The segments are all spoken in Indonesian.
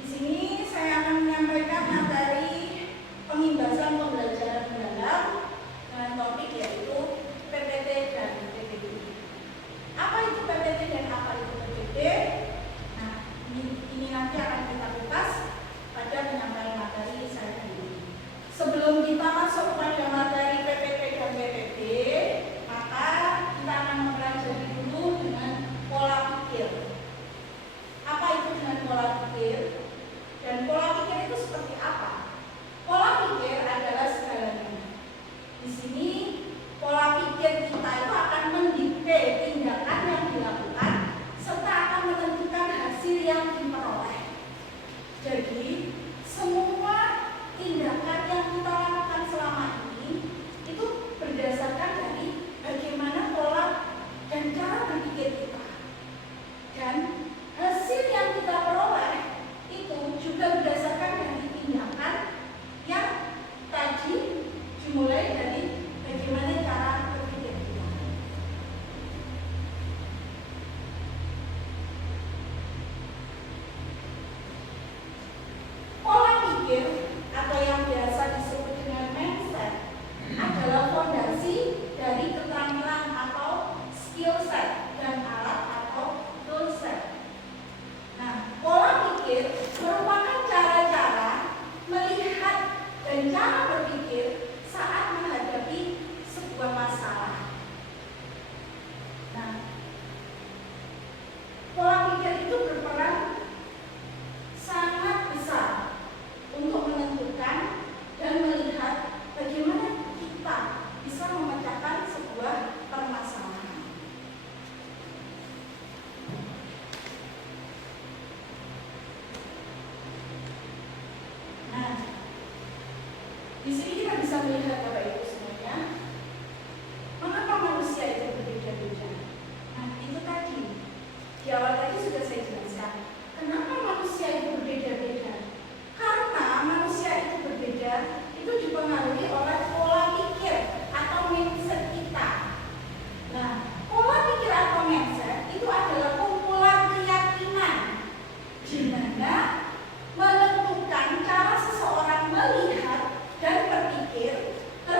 Di sini saya akan menyampaikan materi pengimbasan pembelajaran mendalam dengan topik yaitu PPT dan PPT. Apa itu PPT dan apa itu PPT? Nah, ini nanti akan kita kupas pada penyampaian materi saya ini. Sebelum kita masuk pada materi PPT dan PPT, maka kita akan mempelajari dulu dengan pola pikir. Apa itu dengan pola pikir? Dan pola pikir itu seperti apa? Pola pikir adalah segalanya. Di sini pola pikir kita itu akan mendikte tindakan yang dilakukan serta akan menentukan hasil yang diperoleh. Jadi semua tindakan yang kita lakukan selama ini itu berdasarkan dari bagaimana pola dan cara berpikir kita. Dan hasil yang kita peroleh itu juga berdasarkan dari tindakan yang tadi dimulai dari bagaimana cara berpikir kita. Pola pikir atau yang biasa disebut dengan mindset adalah fondasi dari keterampilan atau skill set dan alat atau tool set. Nah, pola pikir merupakan cara-cara melihat dan cara berpikir saat menghadapi sebuah masalah. Nah, pola pikir itu berperan sangat besar untuk menentukan dan melihat bagaimana kita bisa memecahkan sebuah permasalahan. Nah, di sini kita bisa melihat Bapak Ibu semuanya, mengapa manusia itu berbeda-beda. Nah, itu tadi di awal tadi sudah saya jelaskan. Kenapa manusia itu berbeda-beda? Karena manusia itu berbeda, itu dipengaruhi oleh pola pikir atau mindset kita. Nah, pola pikir atau mindset itu adalah kumpulan keyakinan di mana menentukan cara seseorang melihat dan berpikir terhadap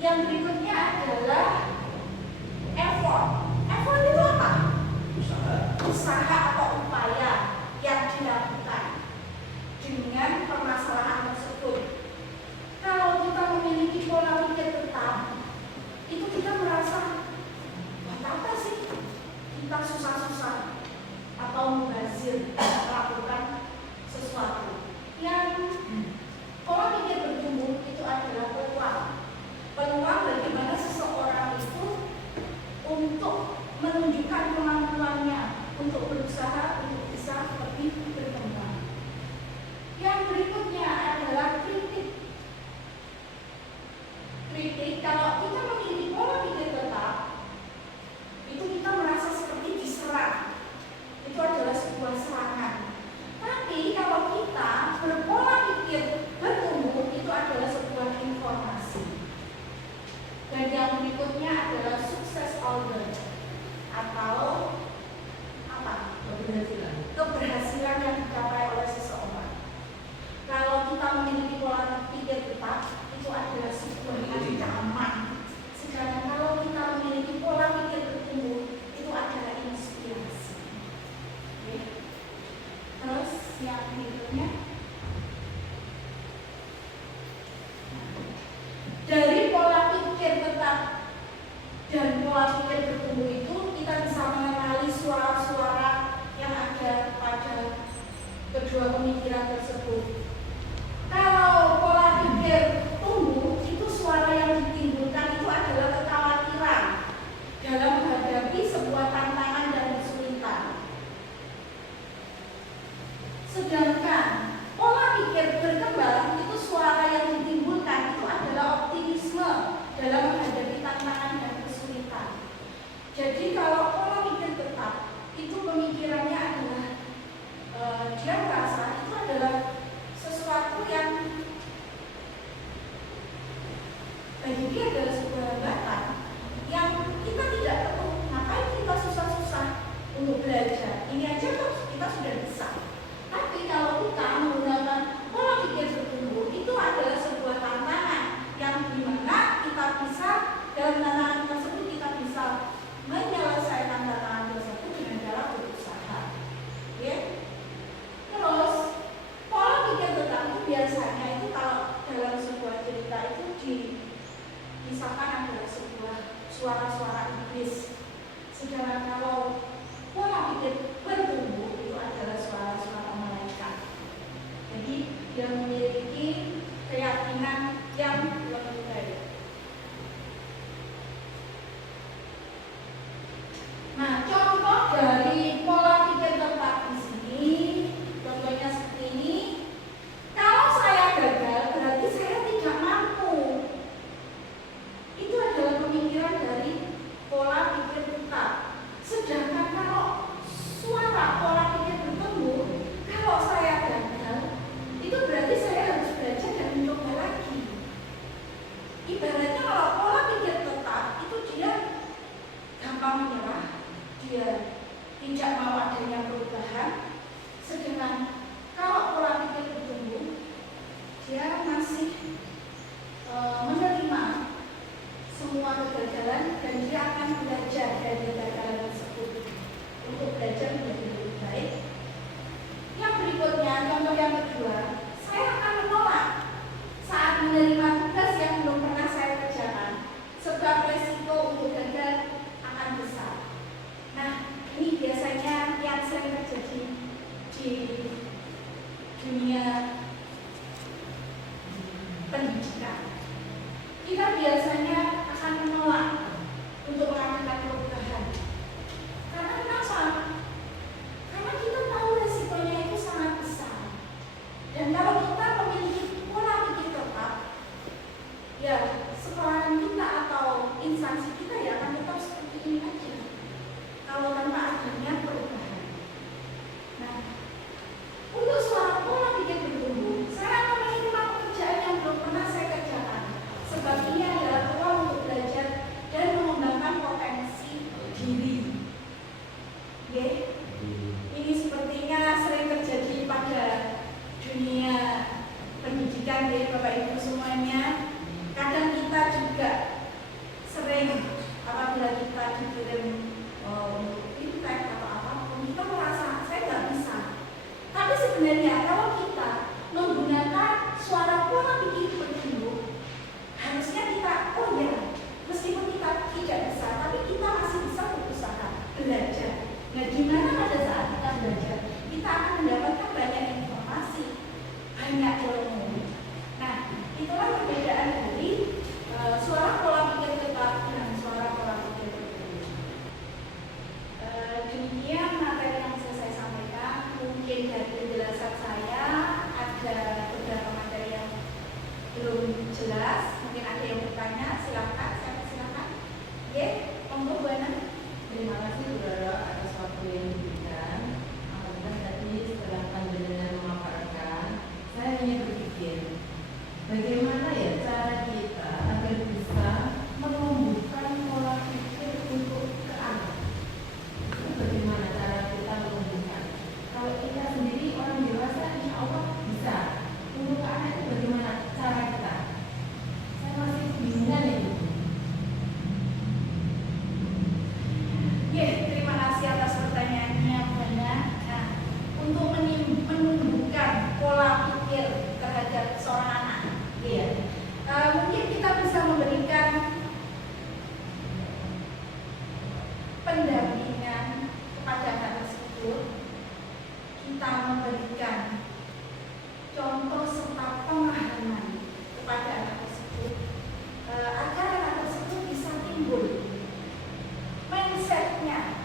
Yang berikutnya adalah effort. Effort itu apa? Usaha atau upaya yang dilakukan dengan permasalahan tersebut. Kalau kita memiliki pola pikir tetap, itu kita merasa, buat apa sih kita susah-susah atau mubazir melakukan sesuatu. Yang pola pikir bertumbuh itu adalah peluang bagaimana seseorang itu untuk menunjukkan kemampuannya untuk berusaha untuk bisa lebih berkembang. Yang berikutnya adalah kritik. Kalau kita memiliki pola pikir tetap, itu kita merasa seperti diserang. Itu adalah sebuah serangan. Tapi kalau kita berpola pikir bertumbuh, itu adalah sebuah informasi. Dan yang berikutnya adalah sukses order atau apa? Keberhasilan yang dicapai oleh seseorang. Kalau kita memiliki pola pikir tetap, itu adalah sebuah ancaman. Sedangkan kalau kita memiliki pola pikir bertumbuh, itu adalah inspirasi. Oke. Terus yang berikutnya, dari pola pikir tetap dan pola pikir bertumbuh itu kita bisa mengenali suara-suara yang ada pada kedua pemikiran tersebut. Kalau pola pikir tumbuh, itu suara yang ditimbulkan itu adalah kekhawatiran dalam menghadapi sebuah tantangan dan kesulitan. Sedangkan pola pikir berkembang itu suara yang ditimbulkan itu adalah optimisme dalam menghadapi tantangan dan kesulitan. Jadi kalau pola pikir tetap itu pemikirannya adalah dia merasa itu adalah sesuatu yang bagi dia adalah sebuah hambatan yang kita tidak perlu. Ngapain kita susah-susah untuk belajar? Ini aja kita sudah bisa. Tapi kalau kita menggunakan pola pikir bertumbuh, itu adalah sebuah tantangan yang dimana kita bisa dalam tantangan tersebut kita bisa menyelesaikan tantangan tersebut dengan cara berusaha. Ya. Terus pola pikir tetap itu biasanya itu kalau dalam sebuah cerita itu dipisahkan adalah sebuah suara-suara iblis. Sedangkan kalau pola pikir bertumbuh itu adalah suara-suara malaikat. Jadi dia memiliki keyakinan yang lebih baik. Nah, contoh dari pola pikir tetap di sini, contohnya seperti ini. Kalau saya gagal, berarti saya tidak mampu. Itu adalah pemikiran dari pola pikir tetap. Sedangkan kalau suara pola pikir bertumbuh, kalau saya gagal, itu berarti saya harus belajar dan mencoba lagi. Ibaratnya kalau pola pikir tetap itu dia gampang menyerah, dia tidak mau adanya perubahan. Sedangkan kalau pola pikir bertumbuh, dia masih menerima semua kegagalan dan dia akan belajar dari kegagalan tersebut untuk belajar menjadi lebih baik. Yang berikutnya, contoh yang kedua, saya akan menolak saat menerima tugas yang belum pernah saya kerjakan, sebab resiko untuk gagal akan besar. Nah, ini biasanya yang sering terjadi di dunia pendidikan. Kita biasanya akan menolak untuk melakukan perubahan. Karena kenapa? Karena kita tahu resikonya itu sangat besar. Dan kalau kita memiliki pola pikir tetap, ya sekolahan kita atau instansi kita ya akan tetap seperti ini aja. Kalau tanpa adanya perubahan. Nah, untuk suara pola pikir bertumbuh, saya akan menerima pekerjaan yang belum pernah saya kerjakan. Sebab ini adalah peluang untuk belajar dan mengembangkan potensi diri. Oke? Ini sepertinya sering terjadi pada dunia pendidikan ya Bapak Ibu semuanya. Kadang kita juga akar tersebut bisa timbul mindsetnya